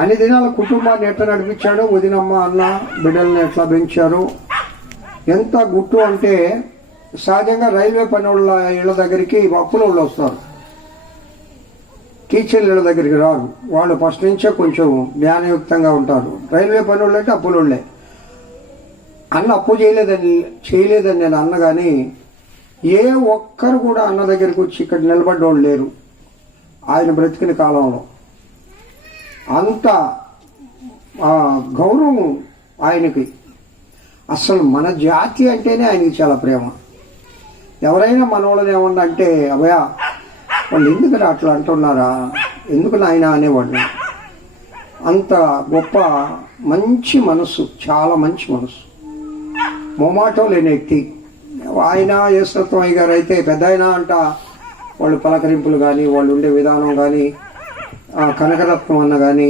అన్ని దినాల కుటుంబాన్ని ఎట్లా నడిపించాడో, వదినమ్మ అన్న బిడ్డల్ని ఎట్లా పెంచారు. ఎంత గుట్టు అంటే సహజంగా రైల్వే పని వాళ్ళ ఇళ్ళ దగ్గరికి అప్పుల వాళ్ళు వస్తారు, టీచర్ల ఇళ్ళ దగ్గరికి రారు. వాళ్ళు ఫస్ట్ నుంచే కొంచెం జ్ఞానయుక్తంగా ఉంటారు. రైల్వే పని వాళ్ళు అంటే అప్పుల వాళ్ళే. అన్న అప్పు చేయలేదని నేను అన్న, కానీ ఏ ఒక్కరు కూడా అన్న దగ్గరికి వచ్చి ఇక్కడ నిలబడ్డోళ్ళు లేరు ఆయన బ్రతికిన కాలంలో. అంత గౌరవం ఆయనకి. అసలు మన జాతి అంటేనే ఆయనకి చాలా ప్రేమ. ఎవరైనా మన వాళ్ళని ఏమన్నా అంటే, అభయ వాళ్ళు ఎందుకు అట్లా అంటున్నారా, ఎందుకు నాయన అనేవాళ్ళు. అంత గొప్ప మంచి మనసు, చాలా మంచి మనసు, మొమాటం లేని వ్యక్తి ఆయన. యేసరత్నయ్య గారు అయితే పెద్ద ఆయన అంట, వాళ్ళు పలకరింపులు కానీ, వాళ్ళు ఉండే విధానం కానీ, కనకరత్నం అన్న కానీ